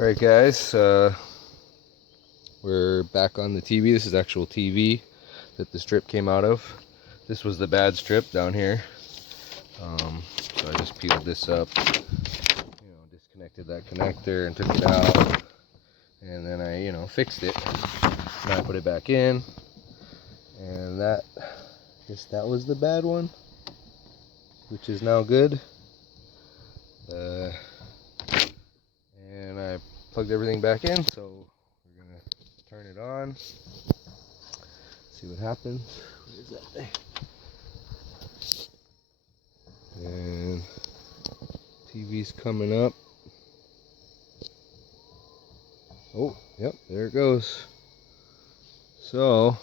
Alright guys, we're back on the TV. This is actual TV that the strip came out of. This was the bad strip down here. So I just peeled this up, disconnected that connector and took it out. And then I, fixed it. Now I put it back in. And I guess that was the bad one, which is now good. And I plugged everything back in, so we're gonna turn it on, see what happens. What is that thing? And TV's coming up. Oh, yep, there it goes. So,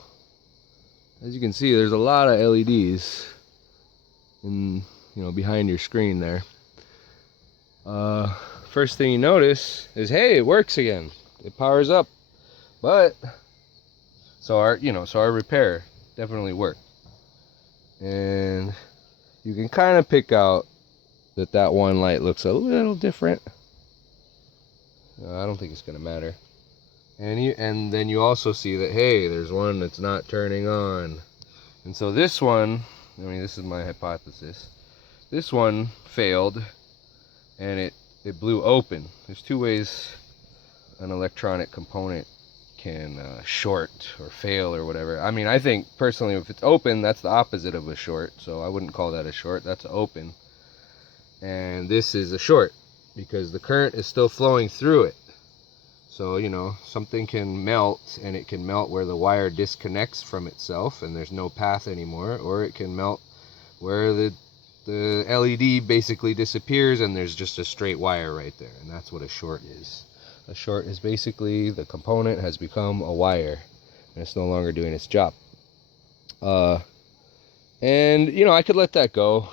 as you can see, there's a lot of LEDs in, behind your screen there. First thing you notice is, hey, it works again. It powers up. But so our repair definitely worked. And you can kind of pick out that one light looks a little different. I don't think it's gonna matter. And then you also see that, hey, there's one that's not turning on. And so this one, this is my hypothesis. This one failed, and it blew open. There's two ways an electronic component can short or fail or whatever. I think personally, if it's open, that's the opposite of a short, so I wouldn't call that a short. That's open. And this is a short because the current is still flowing through it. So something can melt, and it can melt where the wire disconnects from itself and there's no path anymore, or it can melt where the LED basically disappears and there's just a straight wire right there. And that's what a short is. A short is basically the component has become a wire and it's no longer doing its job. And I could let that go.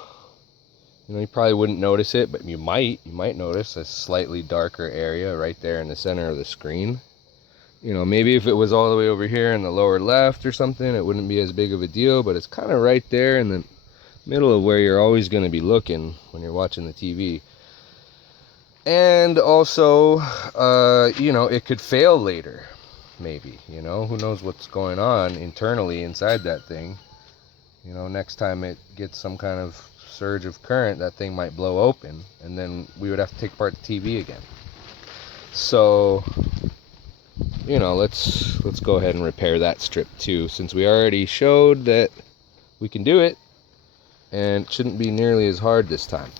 You probably wouldn't notice it, but you might notice a slightly darker area right there in the center of the screen. Maybe if it was all the way over here in the lower left or something, it wouldn't be as big of a deal, but it's kind of right there in the middle of where you're always going to be looking when you're watching the TV. And also, it could fail later, maybe. Who knows what's going on internally inside that thing. Next time it gets some kind of surge of current, that thing might blow open, and then we would have to take apart the TV again. So, let's go ahead and repair that strip too, since we already showed that we can do it. And it shouldn't be nearly as hard this time.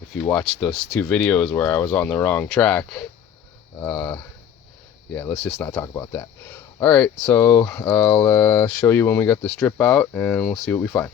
If you watched those two videos where I was on the wrong track, yeah, let's just not talk about that. Alright, so I'll show you when we got the strip out, and we'll see what we find.